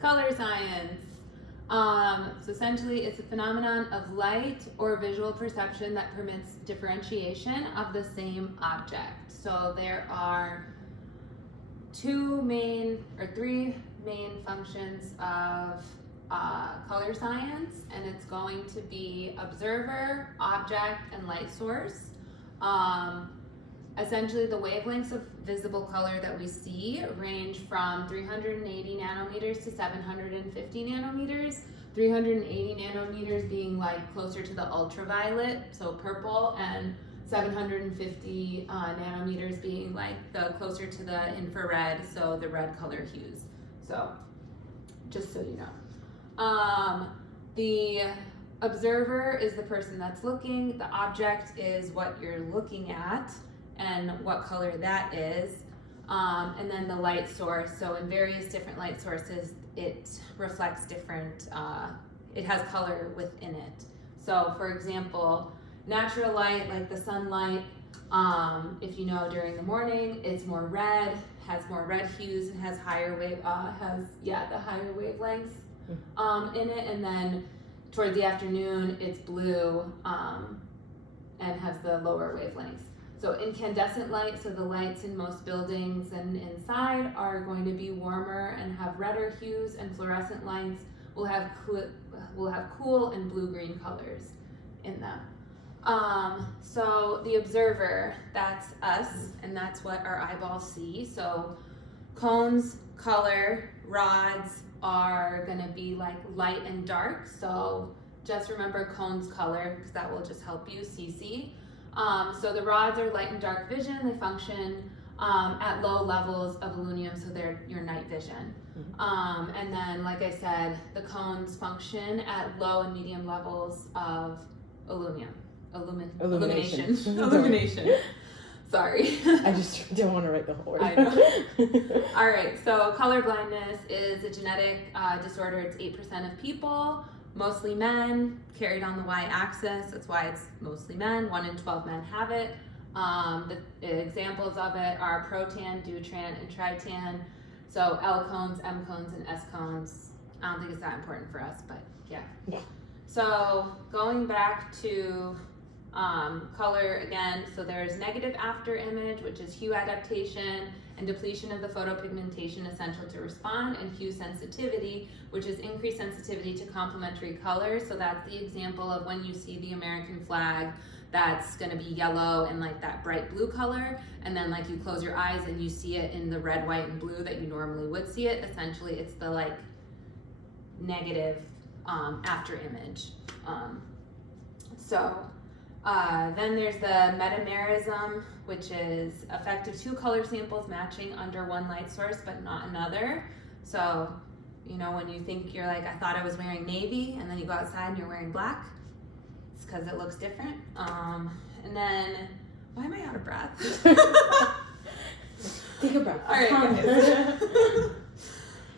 Color science. So essentially it's a phenomenon of light or visual perception that permits differentiation of the same object. So there are three main functions of color science, and it's going to be observer, object, and light source. Essentially, the wavelengths of visible color that we see range from 380 nanometers to 750 nanometers. 380 nanometers being like closer to the ultraviolet, so purple, and 750 nanometers being like the closer to the infrared, so the red color hues. So, just so you know. The observer is the person that's looking. The object is what you're looking at and what color that is. And then the light source. So in various different light sources, it reflects different, it has color within it. So for example, natural light, like the sunlight, if you know during the morning, it's more red, has more red hues, and has higher the higher wavelengths in it. And then toward the afternoon, it's blue and has the lower wavelengths. So incandescent light, so the lights in most buildings and inside are going to be warmer and have redder hues, and fluorescent lights will have cool and blue-green colors in them. So the observer, that's us, and that's what our eyeballs see. So cones, color, rods are gonna be like light and dark. So just remember cones, color, because that will just help you see. So the rods are light and dark vision. They function at low levels of aluminum, so they're your night vision. And then, like I said, the cones function at low and medium levels of illumination. Sorry. I just don't want to write the whole word. I know. All right, so color blindness is a genetic disorder. It's 8% of people. Mostly men, carried on the y-axis. That's why it's mostly men. 1 in 12 men have it. The examples of it are protan, deuteran, and tritan. So L cones, M cones, and S cones. I don't think it's that important for us, but yeah. So going back to color again, so there's negative after image, which is hue adaptation, and depletion of the photopigmentation essential to respond, and hue sensitivity, which is increased sensitivity to complementary colors. So that's the example of when you see the American flag, that's gonna be yellow and like that bright blue color, and then like you close your eyes and you see it in the red, white, and blue that you normally would see it. Essentially, it's the like negative after image. Then there's the metamerism, which is effect of 2 color samples matching under one light source but not another. So, you know, when you think you're like, I thought I was wearing navy, and then you go outside and you're wearing black, it's because it looks different. And then, why am I out of breath? Take a breath. All right, guys.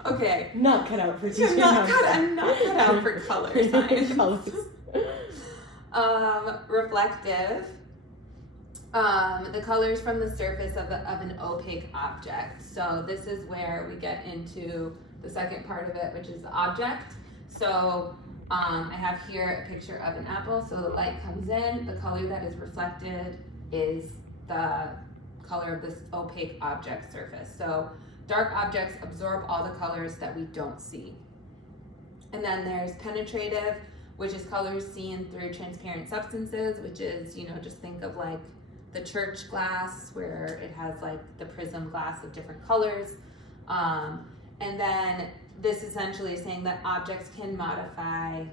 Okay. Not cut out for teaching. I'm not cut out for color science. Colors. Reflective. The colors from the surface of an opaque object. So this is where we get into the second part of it, which is the object. So I have here a picture of an apple. So the light comes in, the color that is reflected is the color of this opaque object surface. So dark objects absorb all the colors that we don't see. And then there's penetrative, which is colors seen through transparent substances, which is, you know, just think of like the church glass where it has like the prism glass of different colors. And then this essentially is saying that objects can modify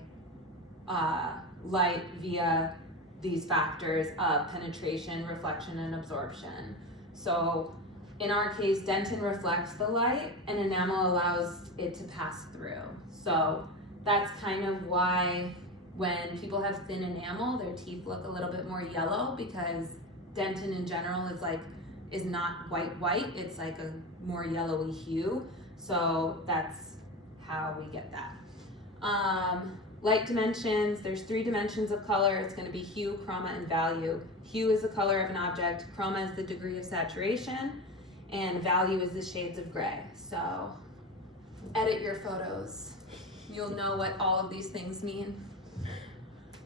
light via these factors of penetration, reflection, and absorption. So in our case, dentin reflects the light and enamel allows it to pass through. So that's kind of why when people have thin enamel, their teeth look a little bit more yellow, because dentin in general is not white, it's like a more yellowy hue. So that's how we get that. Light dimensions, there's 3 dimensions of color. It's going to be hue, chroma, and value. Hue is the color of an object, chroma is the degree of saturation, and value is the shades of gray. So edit your photos. You'll know what all of these things mean.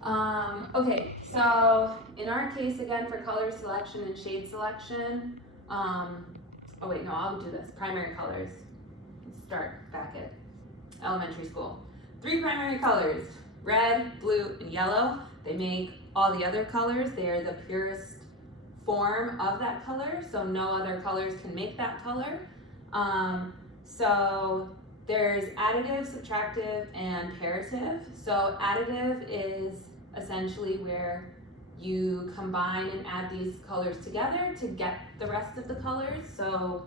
Okay, so in our case, again, for color selection and shade selection, oh wait, no, I'll do this. Primary colors. Let's start back at elementary school. 3 primary colors, red, blue, and yellow. They make all the other colors. They are the purest form of that color, so no other colors can make that color. So there's additive, subtractive, and parative. So additive is essentially where you combine and add these colors together to get the rest of the colors. So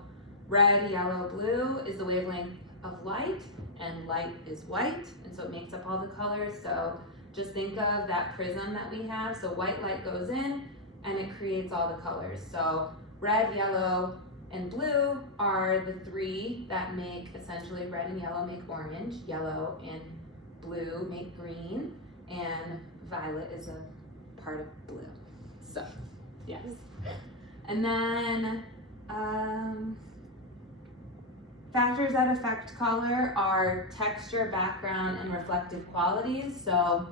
red, yellow, blue is the wavelength of light, and light is white, and so it makes up all the colors. So just think of that prism that we have. So white light goes in and it creates all the colors. So red, yellow, and blue are the 3 that make essentially red and yellow make orange, yellow and blue make green, and violet is a part of blue. So, yes. And then factors that affect color are texture, background, and reflective qualities. So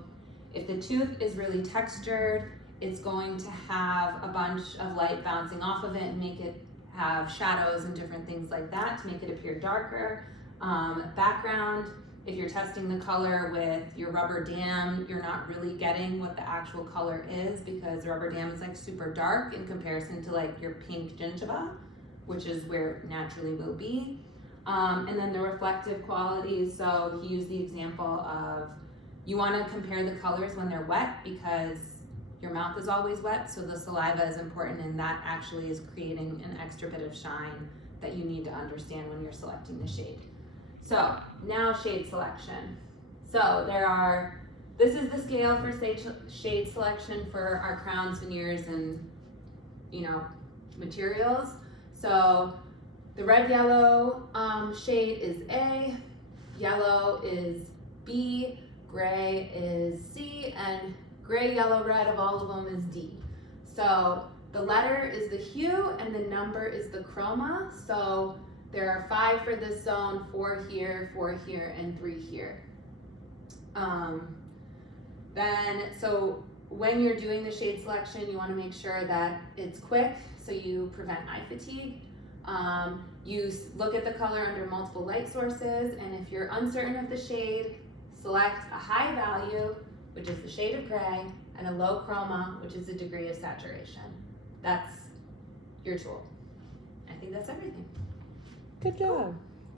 if the tooth is really textured, it's going to have a bunch of light bouncing off of it and make it have shadows and different things like that to make it appear darker. Background, if you're testing the color with your rubber dam, you're not really getting what the actual color is because rubber dam is like super dark in comparison to like your pink gingiva, which is where it naturally will be. And then the reflective qualities, so he used the example of you want to compare the colors when they're wet because your mouth is always wet, so the saliva is important, and that actually is creating an extra bit of shine that you need to understand when you're selecting the shade. So now shade selection. So this is the scale for shade selection for our crowns, veneers, and materials. So the red yellow shade is A, yellow is B, gray is C, and gray, yellow, red of all of them is D. So the letter is the hue and the number is the chroma. So there are 5 for this zone, 4 here, 4 here, and 3 here. So when you're doing the shade selection, you want to make sure that it's quick so you prevent eye fatigue. You look at the color under multiple light sources, and if you're uncertain of the shade, select a high value, which is the shade of gray, and a low chroma, which is the degree of saturation. That's your tool. I think that's everything. Good job.